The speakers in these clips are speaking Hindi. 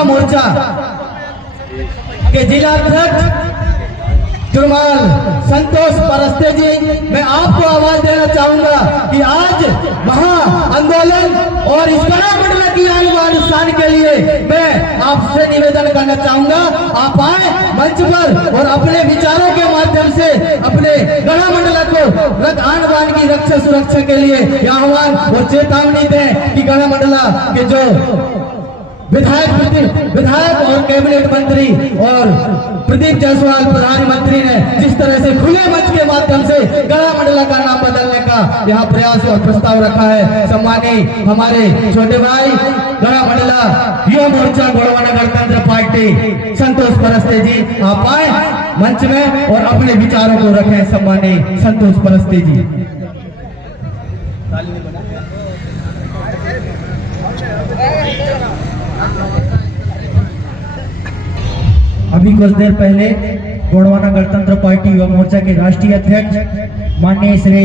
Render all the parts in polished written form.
युवा मोर्चा के जिला अध्यक्ष तिरुमाल संतोष परस्ते जी, मैं आपको आवाज देना चाहूंगा कि आज महा आंदोलन और इस गणा मंडला की आने वाले स्थान के लिए मैं आपसे निवेदन करना चाहूंगा, आप आए मंच पर और अपने विचारों के माध्यम से अपने गणा मंडला को आन बान की रक्षा सुरक्षा के लिए आह्वान और चेतावनी दें कि गणा मंडला के जो विधायक और कैबिनेट मंत्री और प्रदीप जायसवाल प्रधानमंत्री ने जिस तरह से खुले मंच के माध्यम से गणा मंडला का नाम बदलने का यहाँ प्रयास और प्रस्ताव रखा है। सम्मानीय हमारे छोटे भाई गणा मंडला युवा मोर्चा गोड़वाना गणतंत्र पार्टी संतोष परस्ते जी, आप आए मंच में और अपने विचारों को रखें। सम्मानीय संतोष परस्ते जी। अभी कुछ देर पहले गोड़वाना गणतंत्र पार्टी युवा मोर्चा के राष्ट्रीय अध्यक्ष माननीय श्री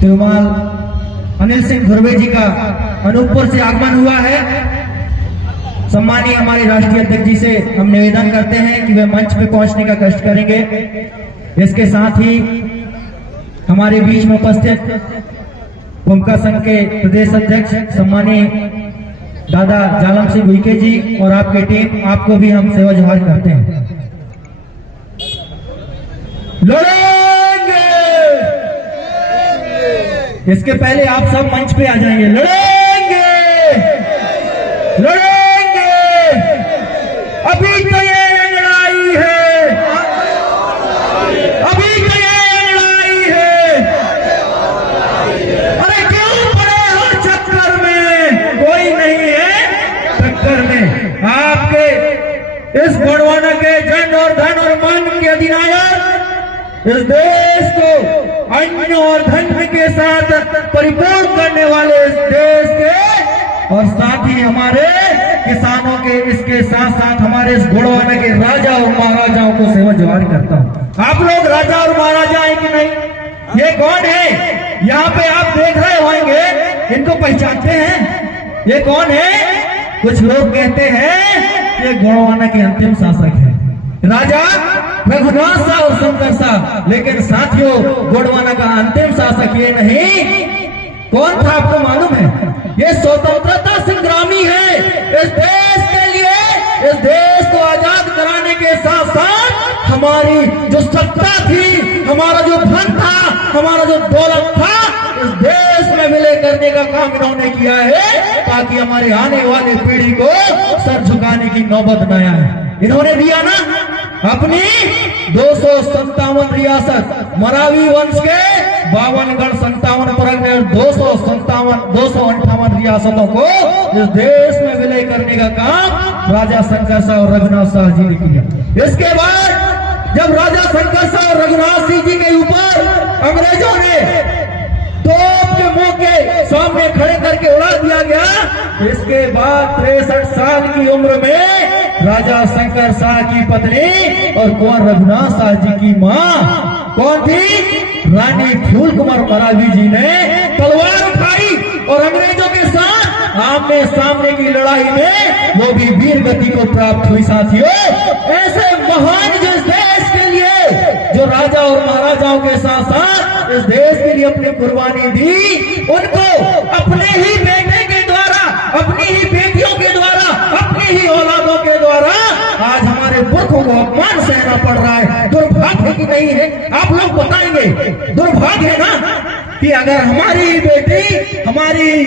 तिरुमाल अनिल सिंह धुर्वे जी का अनूपपुर से आगमन हुआ है। सम्मानीय हमारे राष्ट्रीय अध्यक्ष जी से हम निवेदन करते हैं कि वे मंच पे पहुंचने का कष्ट करेंगे। इसके साथ ही हमारे बीच में उपस्थित भूमिका संघ के प्रदेश अध्यक्ष सम्मानीय दादा जालम सिंह उइके जी और आपकी टीम, आपको भी हम सेवा जोहार करते हैं। लड़ेंगे, इसके पहले आप सब मंच पे आ जाएंगे। लड़ेंगे, लड़ेंगे, अभी तो ये लड़ाई है, अभी तो ये लड़ाई है। अरे क्यों पड़े हो चक्कर में, कोई नहीं है टक्कर में। आपके इस गोड़वाना के जन और धन और मन के अधिनायक इस देश को अन्न और धन के साथ परिपूर्ण करने वाले इस देश के और साथ ही हमारे किसानों के, इसके साथ साथ हमारे इस गोड़वाना के राजा और महाराजाओं को सेवा जोहार करता हूं। आप लोग राजा और महाराजा हैं कि नहीं? ये कौन है? यहाँ पे आप देख रहे होंगे, इनको पहचानते हैं? ये कौन है? कुछ लोग कहते हैं ये गोड़वाना के अंतिम शासक है, राजा रघुनाथ शाह और शंकर शाह। लेकिन साथियों, गोड़वाना का अंतिम शासक ये नहीं, कौन था आपको मालूम है? ये स्वतंत्रता संग्रामी है। इस देश के लिए, इस देश को आजाद कराने के साथ साथ हमारी जो सत्ता थी, हमारा जो धन था, हमारा जो दौलत था, इस देश में विलय करने का काम इन्होंने किया है ताकि हमारे आने वाली पीढ़ी को सर झुकाने की नौबत न आए। इन्होंने दिया ना अपनी 257 रियासत, मरावी वंश के 52 गढ़ 57 परगने और 258 रियासतों को इस देश में विलय करने का काम राजा शंकर शाह और रघुनाथ शाह जी ने किया। इसके बाद जब राजा शंकर शाह और रघुनाथ सिंह जी के ऊपर अंग्रेजों ने तोप के मुंह के सामने खड़े करके उड़ा दिया गया, इसके बाद 63 साल की उम्र में राजा शंकर शाह की पत्नी और कुंवर रघुनाथ शाह जी की मां कौन थी? रानी फूल कुमार मरावी जी ने तलवार उठाई और अंग्रेजों के साथ आमने सामने की लड़ाई में वो भी वीर गति को प्राप्त हुई। साथियों, ऐसे महान जिस देश के लिए जो राजा और महाराजाओं के साथ साथ इस देश के लिए अपनी कुर्बानी दी, उनको अपने ही बेटे के द्वारा, अपनी ही बेटियों के द्वारा, अपनी ही औलादों के द्वारा आज हमारे पुरखों को अपमान सहना पड़ रहा है। दुर्भाग्य की नहीं है? आप लोग बताएंगे, दुर्भाग्य है ना कि अगर हमारी बेटी, हमारी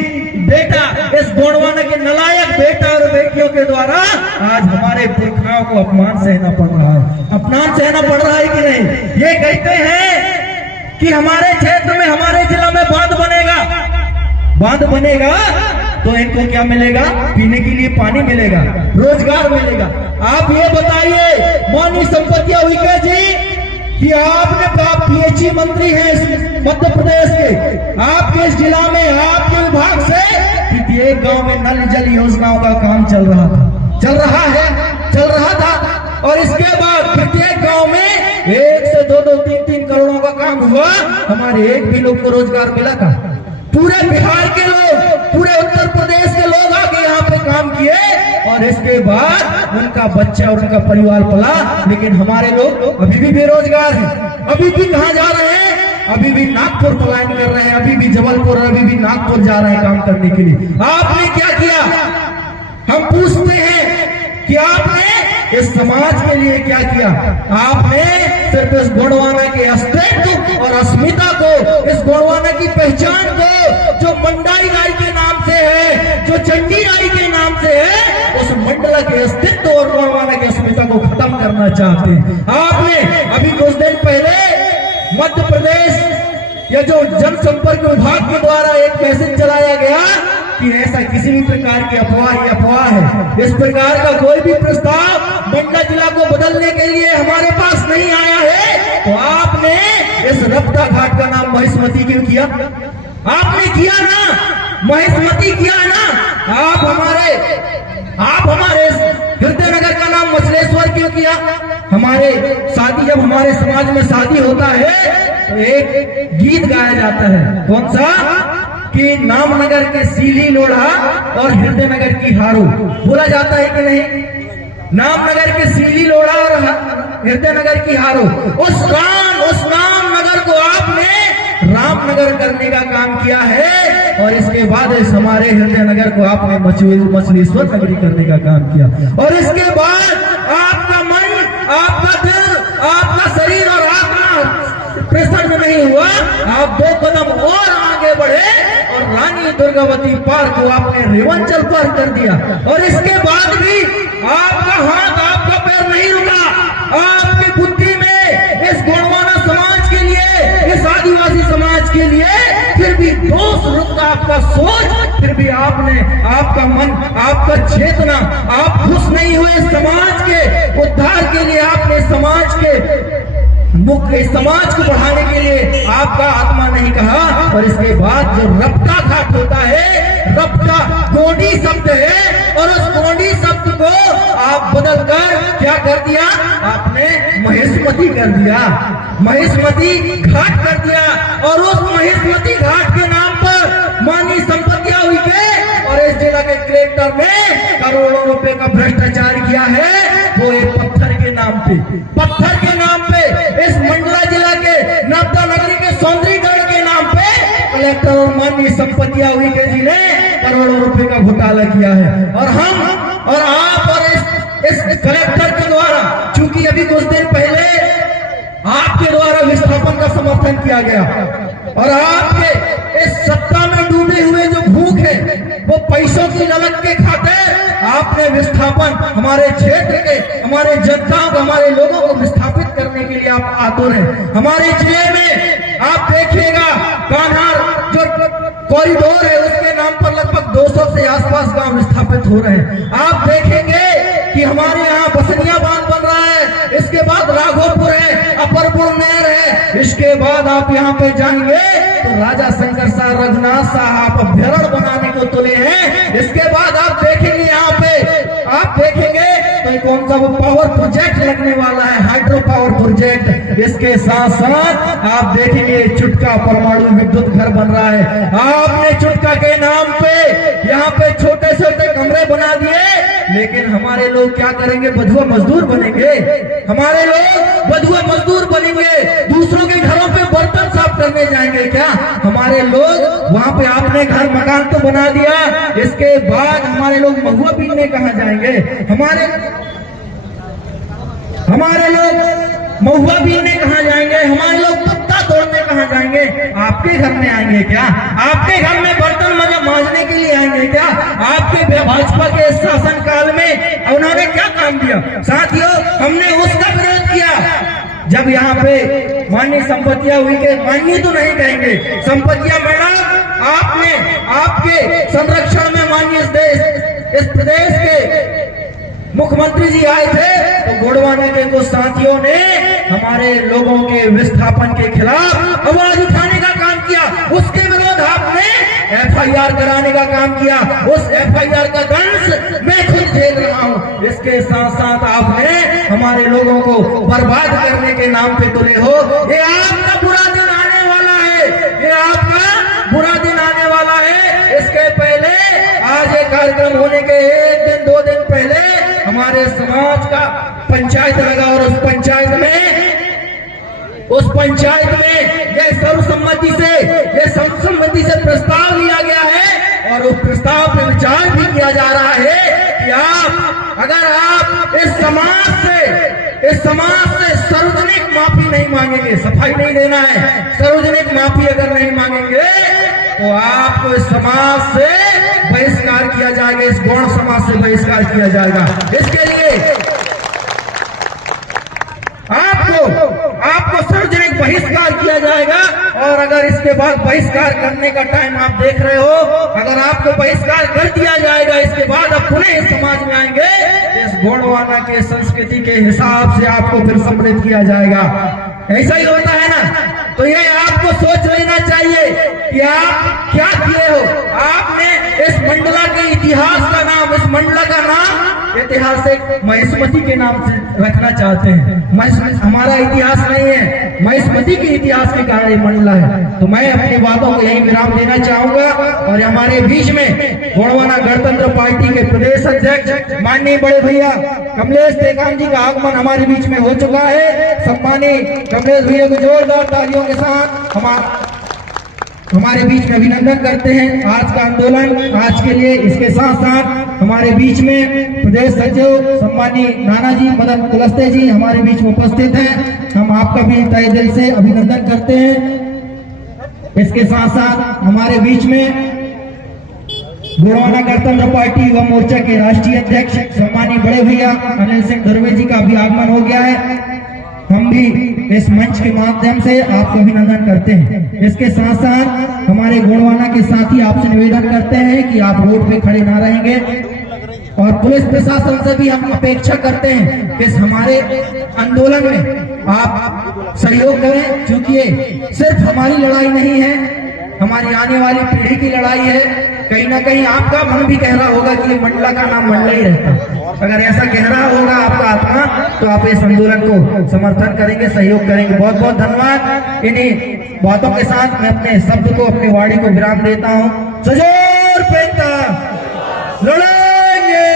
बेटा, इस गोड़वाना के नलायक बेटा और बेटियों के द्वारा आज हमारे पुरखाओं को अपमान सहना पड़ रहा है। अपमान सहना पड़ रहा है कि नहीं? ये कहते हैं कि हमारे क्षेत्र में, हमारे जिला में बांध बनेगा, बांध बनेगा तो इनको क्या मिलेगा? पीने के लिए पानी मिलेगा, रोजगार मिलेगा। आप ये बताइए माननीय संपत्ति उइके जी कि आपने पीएचई मंत्री हैं मध्य प्रदेश के, आपके इस जिला में, आपके विभाग से प्रत्येक गांव में नल जल योजनाओं का काम चल रहा था, चल रहा है, चल रहा था। और इसके बाद प्रत्येक गांव में 1 से 2-2, 3-3 करोड़ों का काम हुआ। हमारे एक भी लोग को रोजगार मिला था? पूरे बिहार के लोग, पूरे उत्तर प्रदेश के लोग आके यहाँ पे काम किए और इसके बाद उनका बच्चा और उनका परिवार पला। लेकिन हमारे लोग अभी भी बेरोजगार हैं, अभी भी कहाँ जा रहे हैं, अभी भी नागपुर पलायन कर रहे हैं, अभी भी जबलपुर, अभी भी नागपुर जा रहे हैं काम करने के लिए। आपने क्या किया? हम पूछते हैं कि आपने इस समाज के लिए क्या किया? आपने सिर्फ इस गोंडवाना के अस्तित्व और अस्मिता को, इस गोंडवाना की पहचान को, जो मंडाई राय के नाम से है, जो चंडी राय के नाम से है, उस मंडला के अस्तित्व और गोंडवाना की अस्मिता को खत्म करना चाहते हैं। आपने अभी कुछ दिन पहले मध्य प्रदेश या जो जनसंपर्क विभाग के द्वारा एक मैसेज चलाया गया कि ऐसा किसी भी प्रकार की अफवाह है, इस प्रकार का कोई भी प्रस्ताव मंडला जिला को बदलने के लिए हमारे पास नहीं आया है। तो आपने इस रपटा घाट का नाम महिष्मती क्यों किया? आपने किया ना, महिष्मती किया ना। आप हमारे हृदय नगर का नाम मछलेश्वर क्यों किया? हमारे शादी, जब हमारे समाज में शादी होता है तो एक गीत गाया जाता है, कौन सा? कि नामनगर के सीली लोढ़ा और हृदय नगर की हारू। बोला जाता है कि नहीं? नामनगर के सीली लोढ़ा और हृदय नगर की हारू। उस नामनगर को आपने रामनगर करने का काम किया है और इसके बाद हमारे हृदय नगर को आपने मछलीश्वर नगरी करने का काम किया। और इसके बाद आपका मन, आपका दिल, आपका शरीर और आत्मा प्रसन्न नहीं हुआ। आप 2 कदम और आगे बढ़े और रानी दुर्गावती पार को आपने रेवंचल पार कर दिया। और इसके बाद भी आपका हाथ, आपका पैर नहीं रुका। आपकी बुद्धि में इस गोंडवाना समाज के लिए, इस आदिवासी समाज के लिए फिर भी दोष रुका आपका सोच, फिर भी आपने, आपका मन, आपका चेतना, आप खुश नहीं हुए। समाज के उद्धार के लिए आपने समाज के मुख्य समाज को बढ़ाने के लिए आपका आत्मा नहीं कहा। और इसके बाद जो रपटा घाट होता है, रपटा गोंडी शब्द है और उस गोंडी शब्द को आप बदलकर क्या कर दिया? आपने महिष्मती कर दिया, महिष्मती घाट कर दिया। और उस महिष्मती घाट के नाम पर माननीय संपत्तियां हुई के और इस जिला के कलेक्टर ने करोड़ों रुपए का भ्रष्टाचार किया है। वो एक पत्थर के नाम पे, पत्थर के नाम पे, इस मंडला जिला के नर्मदा नगरी के सौंदर्यीकरण के नाम पे कलेक्टर और माननीय संपत्तियां हुई के जी ने करोड़ों रुपए का घोटाला किया है। और हम और आप और इस कलेक्टर के द्वारा, चूंकि अभी कुछ दिन पहले आपके द्वारा विस्थापन का समर्थन किया गया और आपके इस सत्ता में डूबे हुए जो भूख है, वो पैसों की ललक के खातिर आपने विस्थापन, हमारे क्षेत्र के, हमारे जनता को, हमारे लोगों को विस्थापित करने के लिए आप आतुर हैं। हमारे जिले में आप देखिएगा कान्हार जो कॉरिडोर है उसके नाम पर लगभग 200 से आसपास गांव विस्थापित हो रहे हैं। आप देखेंगे कि हमारे यहाँ बसनिया बांध बन रहा है, इसके बाद राघोपुर है, अपरपुर नहर है, इसके बाद आप यहाँ पे जाएंगे तो राजा शंकर शाह, रघुनाथ साहब अभ्यारण्य बनाने को तुले हैं। इसके बाद आप देखेंगे यहाँ पे, आप देखेंगे तो कौन सा वो पावर प्रोजेक्ट लगने वाला है, हाइड्रो पावर प्रोजेक्ट। इसके साथ साथ आप देखेंगे चुटका परमाणु विद्युत घर बन रहा है। आपने चुटका के नाम पे यहाँ पे छोटे छोटे कमरे बना दिए, लेकिन हमारे लोग क्या करेंगे? बधुआ मजदूर बनेंगे। हमारे लोग बधुआ मजदूर बनेंगे, दूसरों के घरों पे बर्तन साफ करने जाएंगे क्या? हमारे लोग वहां पे आपने घर मकान तो बना दिया, इसके बाद हमारे लोग महुआ पीने कहाँ जाएंगे? हमारे लोग महुआ पीने कहाँ जाएंगे? हमारे लोग पत्ता तोड़ने कहाँ जाएंगे? आपके घर में आएंगे क्या? आपके घर में बर्तन मांजने के लिए आएंगे क्या? आपके भाजपा के शासन काल में उन्होंने क्या काम दिया? साथियों, हमने उसका विरोध किया जब यहाँ पे माननीय संपत्तियां हुई के, माननीय तो नहीं कहेंगे, संपत्तियां मैडम आपने, आपके संरक्षण में माननीय इस प्रदेश के मुख्यमंत्री जी आए थे तो गोंडवाना के कुछ साथियों ने हमारे लोगों के विस्थापन के खिलाफ आवाज उठाने का काम किया। उसके विरोध आपने FIR कराने का काम किया। उस FIR का दंश मैं खुद झेल रहा हूँ। इसके साथ साथ आपने हमारे लोगों को बर्बाद करने के नाम पे तुले हो। ये आपका बुरा दिन आने वाला है, ये आपका बुरा दिन आने वाला है। इसके पहले आज एक कार्यक्रम होने के 1 दिन 2 दिन पहले हमारे समाज का पंचायत लगा और उस पंचायत में ये सर्वसम्मति से प्रस्ताव लिया गया है और उस प्रस्ताव पे विचार भी किया जा रहा है कि अगर आप इस समाज से सार्वजनिक माफी नहीं मांगेंगे, सफाई नहीं देना है, सार्वजनिक माफी अगर नहीं मांगेंगे तो आपको इस समाज से बहिष्कार किया जाएगा, इस गौण समाज से बहिष्कार किया जाएगा। इसके लिए आपको सार्वजनिक बहिष्कार किया जाएगा। और अगर इसके बाद बहिष्कार करने का टाइम आप देख रहे हो, अगर आपको बहिष्कार कर दिया जाएगा, इसके बाद आप पुनः इस समाज में आएंगे, इस गोंडवाना के संस्कृति के हिसाब से आपको फिर सम्मिलित किया जाएगा। ऐसा ही होता है ना। तो ये आपको सोच लेना चाहिए कि आप क्या किए हो। आपने इस मंडला के इतिहास का नाम, इस मंडला का नाम ऐतिहासिक महिष्मती के नाम से रखना चाहते हैं। हमारा इतिहास नहीं है, महिष्मती के इतिहास के कारण ये मंडला है। तो मैं अपनी बातों को यही विराम देना चाहूंगा। और हमारे बीच में गोंडवाना गणतंत्र पार्टी के प्रदेश अध्यक्ष माननीय बड़े भैया कमलेश टेकाम जी का आगमन हमारे बीच में हो चुका है। सम्मानीय कमलेश भैया को जोरदार तालियों के साथ हमारे बीच में अभिनंदन करते हैं। आज का आंदोलन आज के लिए, इसके साथ साथ हमारे बीच में प्रदेश सचिव सम्मानीय नानाजी मदन कुलस्ते जी हमारे बीच में उपस्थित हैं। हम आपका भी तहे दिल से अभिनंदन करते हैं। इसके साथ साथ हमारे बीच में गोंडवाना गणतंत्र पार्टी व मोर्चा के राष्ट्रीय अध्यक्ष सम्मानीय बड़े भैया अनिल सिंह धुर्वे जी का भी आगमन हो गया है। हम भी इस मंच के माध्यम से आपको अभिनंदन करते हैं। इसके साथ साथ हमारे गोंडवाना के साथी आपसे निवेदन करते हैं कि आप रोड पे खड़े ना रहेंगे और पुलिस प्रशासन से भी हम अपेक्षा करते हैं कि हमारे आंदोलन में आप सहयोग करें, क्योंकि ये सिर्फ हमारी लड़ाई नहीं है, हमारी आने वाली पीढ़ी की लड़ाई है। कहीं ना कहीं आपका मन भी कह रहा होगा कि मंडला का नाम मंडला ही रहता है। अगर ऐसा कह रहा होगा आपका आत्मा, तो आप इस आंदोलन को समर्थन करेंगे, सहयोग करेंगे। बहुत बहुत धन्यवाद। इन्हीं बातों के साथ मैं अपने शब्द को, अपनी वाणी को विराम देता हूँ। सजोर पेंटा लड़ेंगे,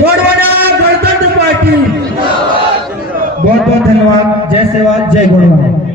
गोंडवाना गणतंत्र पार्टी। बहुत बहुत धन्यवाद। जय सेवा, जय गोंडवाना।